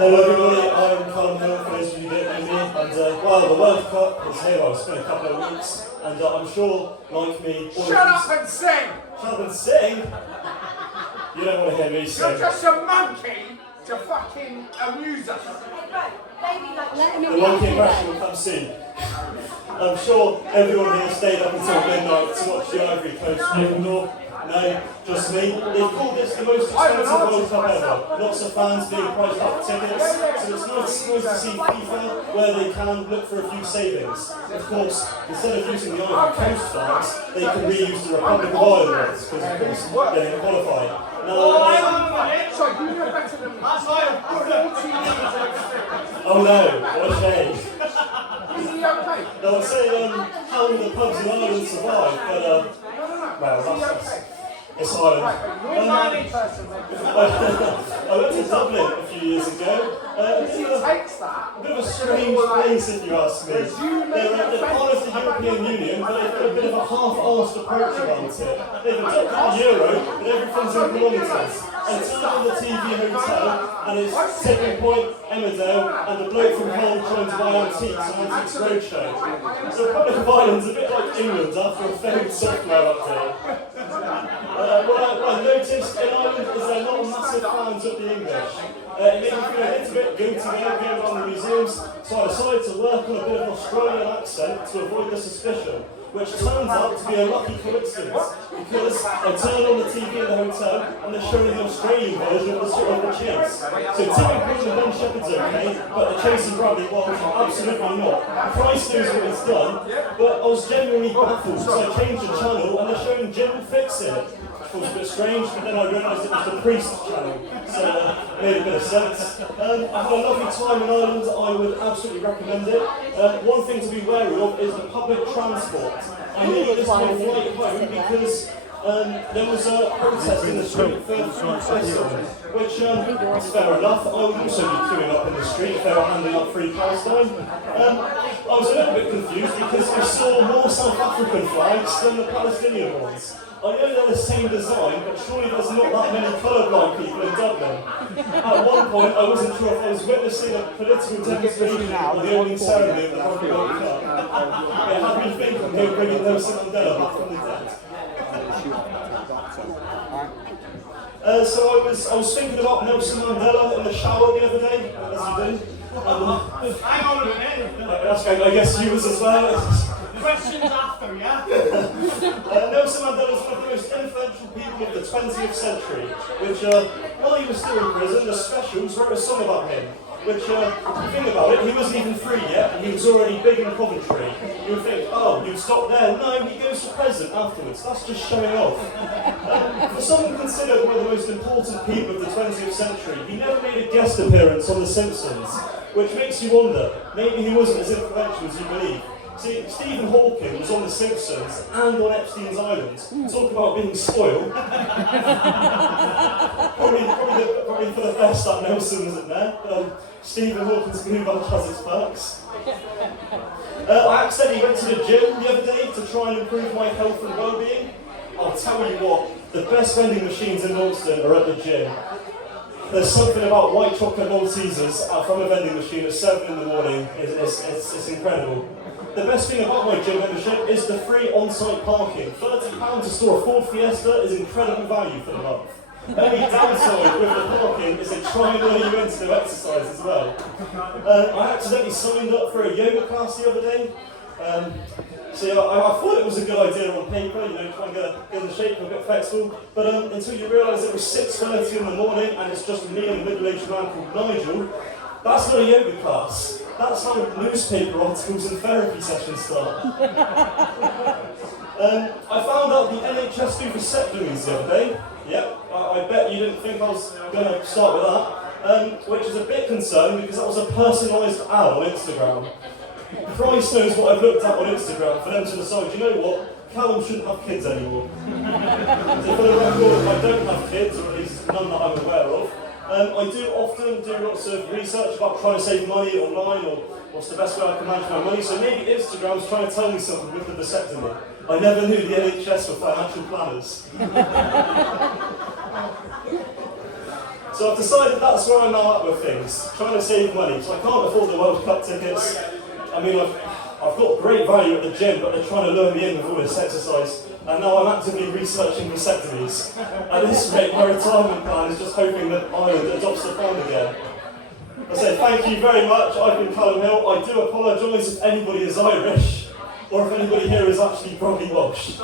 Hello everybody, I'm Callum Hill, for those of you who don't know me, and well, the World Cup is here. It's been a couple of weeks, and I'm sure, like me, Shut up and sing! Shut up and sing? You don't want to hear me sing. You're just a monkey to fucking amuse us. The monkey impression will come soon. I'm sure everyone here stayed up until midnight to watch the Ivory Coast Ecuador. No, just me. They've called this the most expensive World Cup ever. Lots of fans being priced up for tickets, so it's nice to see FIFA where they can look for a few savings. Of course, instead of using the Ivory Coast flags, they can reuse the Republic of Ireland ones, because of course they didn't qualify. Sorry, you know better than me. Oh no, what a shame. Is he okay? No, I'd say how the pubs in Ireland survive, but well, it's Ireland. I went to Dublin a few years ago. A bit of a strange place, if you ask me. They're part of the European Union, but they've got a bit of a half-arsed approach about it. They've adopted the euro, but everything's in kilometres. And turn on the TV hotel, and it's Tipping Point, Emmerdale, and the bloke from Hull trying to buy antiques on Antiques Roadshow. So the Republic of Ireland's a bit like England after a failed software update. What I noticed in Ireland is they're not massive fans of the English. It made me feel a little bit guilty going around the museums, so I decided to work on a bit of an Australian accent to avoid the suspicion, which turns out to be a lucky coincidence, because I turned on the TV in the hotel and they're showing the Australian version of the sort of the chase. So Tipping Point and Ben Shepherd's okay, but the Chase and Bradley Wild absolutely not. Christ knows what it's done, but I was genuinely baffled, so I changed the channel and they're showing Jim Fix in it. Which was a bit strange, but then I realised it was the Priest channel, so it made a bit of sense. I had a lovely time in Ireland, I would absolutely recommend it. One thing to be wary of is the public transport. I needed this one flight home because there was a protest in the street for free Palestine, which is fair enough. I would also be queuing up in the street if they were handing out free Palestine. I was a little bit confused because I saw more South African flags than the Palestinian ones. I know they're the same design, but surely there's not that many colourblind people in Dublin. At one point, I wasn't sure if I was witnessing a political demonstration or the opening ceremony of the Rugby World Cup. It had me thinking they were bringing Nelson Mandela back from the dead. So I was thinking about Nelson Mandela in the shower the other day, as you do. Hang on a minute. I guess you was as well. Questions after, yeah? Nelson Mandela was one of the most influential people of the 20th century, which, while he was still in prison, the Specials wrote a song about him, which, if you think about it, he wasn't even free yet, and he was already big in Coventry. You would think, oh, you'd stop there. No, he goes for president afterwards. That's just showing off. For someone considered one of the most important people of the 20th century, he never made a guest appearance on The Simpsons, which makes you wonder, maybe he wasn't as influential as you believe. See, Stephen Hawking was on The Simpsons and on Epstein's Island. Talk about being spoiled. probably for the best that Nelson wasn't there. Stephen Hawking's blue badge has its perks. I accidentally went to the gym the other day to try and improve my health and well-being. I'll tell you what, the best vending machines in Launceston are at the gym. There's something about white chocolate Maltesers from a vending machine at 7 in the morning. It's incredible. The best thing about my gym membership is the free on-site parking. £30 to store a Ford Fiesta is incredible value for the month. The only downside with the parking is they try and lure you in to do exercise as well. I accidentally signed up for a yoga class the other day. So I thought it was a good idea on paper, you know, trying to get in the shape, a bit flexible, but until you realise it was 6:30 in the morning and it's just me and a middle-aged man called Nigel, that's not a yoga class. That's how newspaper articles and therapy sessions start. I found out the NHS do vasectomies the other day. Yep, I bet you didn't think I was going to start with that, which is a bit concerning because that was a personalised ad on Instagram. Christ knows what I've looked at on Instagram for them to decide, you know what, Callum shouldn't have kids anymore. So for the record, I don't have kids, or at least none that I'm aware of. I do often do lots of research about trying to save money online, or what's the best way I can manage my money, so maybe Instagram's trying to tell me something with the vasectomy. I never knew the NHS were financial planners. So I've decided that's where I'm now at with things, trying to save money. So I can't afford the World Cup tickets. I mean, I've got great value at the gym, but they're trying to lure me in with all this exercise. And now I'm actively researching vasectomies. At this rate, my retirement plan is just hoping that Ireland adopts the pound again. I say thank you very much. I've been Callum Hill. I do apologise if anybody is Irish, or if anybody here is actually probably Welsh.